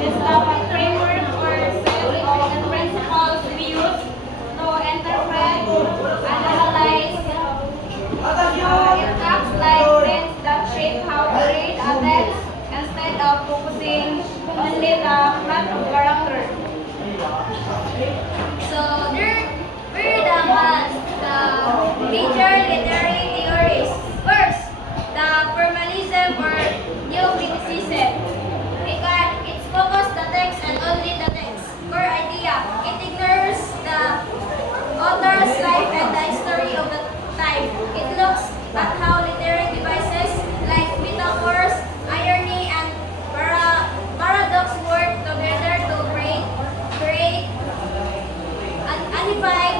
is the framework or set of principles we use to interpret, analyze. It acts like trends that shape how we read a text instead of focusing only the plot of character. So there were the major literary theories. First, the formalism or neo-criticism. It's focused the text and only the text. Core idea. It ignores the author's life and the history of the time. It looks at how literary devices like metaphors, irony, and paradox work together to create unified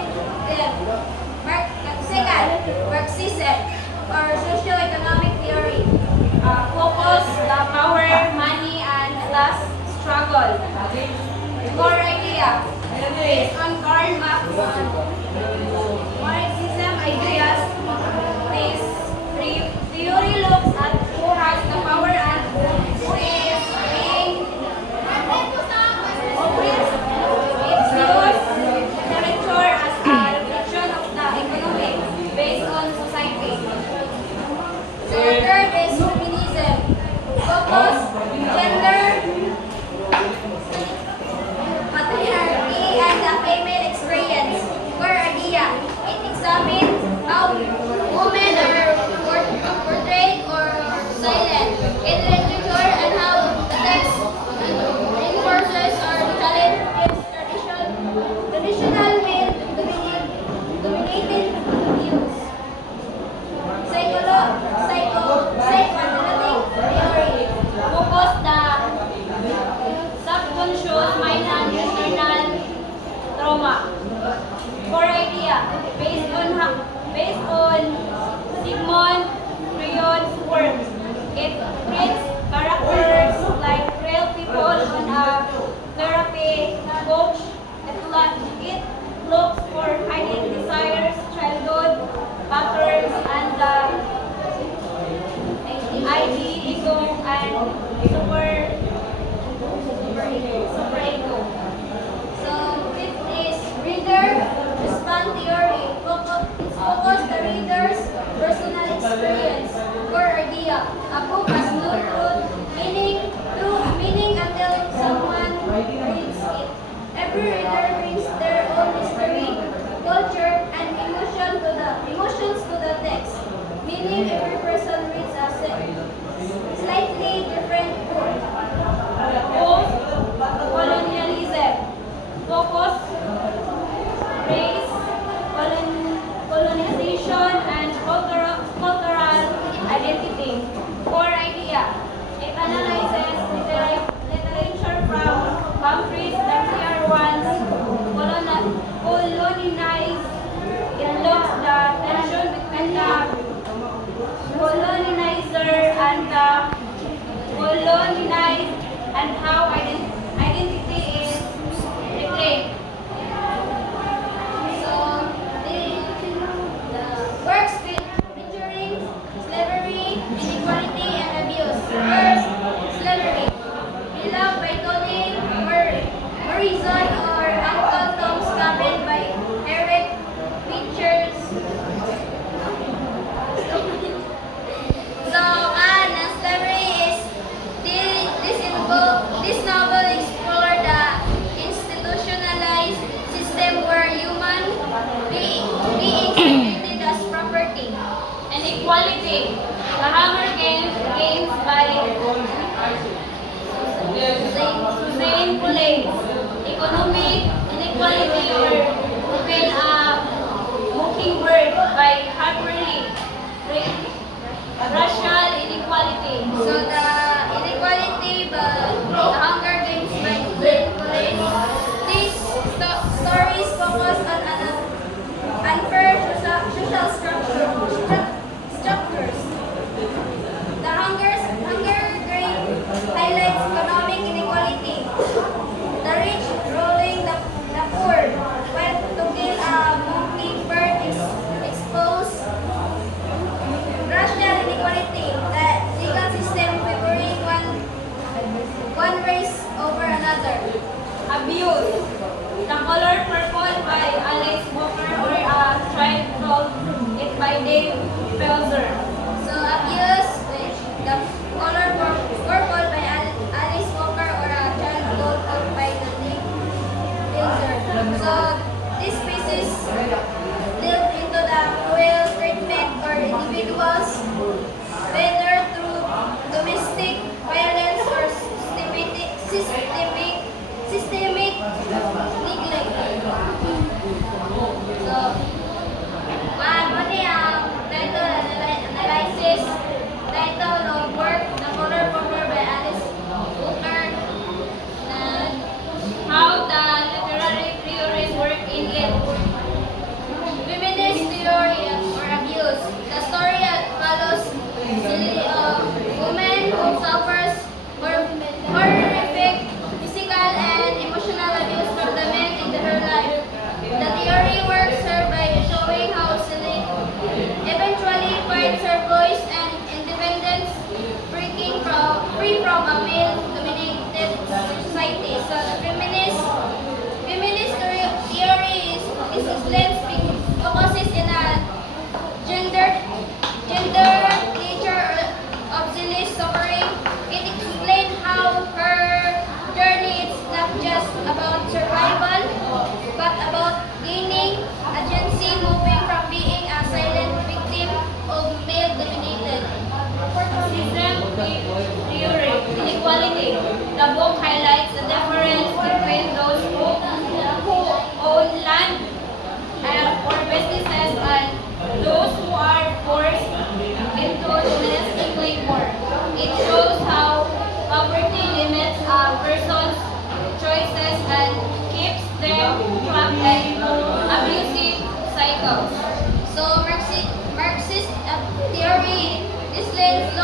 second, Marxism or socio-economic theory. Focus the power, money, and class struggle. Core idea based on Karl Marx. Marxism ideas. This theory looks at who has the power and who is being oppressed. It views literature as a reflection of the economy based on society. So third is feminism. Focus gender, patriarchy, and the female experience. Core idea. It examines how women are portrayed or silent in literature and how the text reinforces or challenges traditional male dominated views. Psychoanalytic theory. Focus the subconscious mind and internal trauma. Core idea based on Sigmund Freud's work. It treats characters like real people on a therapy coach. It looks for hidden desires, childhood patterns, and the ego and super ego. So fifth is reader response theory. It's focus the reader's personal experience. Core idea. A book has no meaning until someone reads it. Every reader brings their own history, culture, and emotions to the text. Meaning every person reads a slightly different book. Post-colonialism. Focus, race, colonization, and cultural identity. Core idea. It analyzes literature from countries that were once colonized. It looks the tension between the colonizer and the colonized and how identity is reclaimed. So the works featuring slavery, inequality, and abuse. First, slavery. Beloved by Tony Morrison or Uncle Tom's Cabin by Eric Pictures. So, slavery is this novel explored the institutionalized system where human beings are treated as property. And equality. The Hunger Games by Suzanne Collins. Economy abuse. The color purple by Alice Walker or a tribe called it by Dave Pelzer. So abuse, the color purple by Alice Walker or a child called out by the Nick Pilzer. So this species lived into the cruel treatment or individuals, whether through domestic violence or systemic neglect. So, ano niya ang title analysis, title of work, The Color Purple by Alice Walker, and How the literary theories work in it. feminist theory or abuse. The story follows a woman who suffers horrific physical and emotional abuse from the men in her life. The theory works her by showing how Celine eventually finds her voice and independence, free from a male-dominated society. So the feminist theory is lens focuses in a gender nature of Celine's suffering. It explains how her journey is not just about survival, but about gaining agency, moving from being a silent victim of male-dominated. System theory, inequality. The book highlights the difference between those who own land or businesses and those who are forced into domestic labor. It shows how poverty limits a person's choices and keeps them trapped in abusive cycles. So Marxist theory, this lens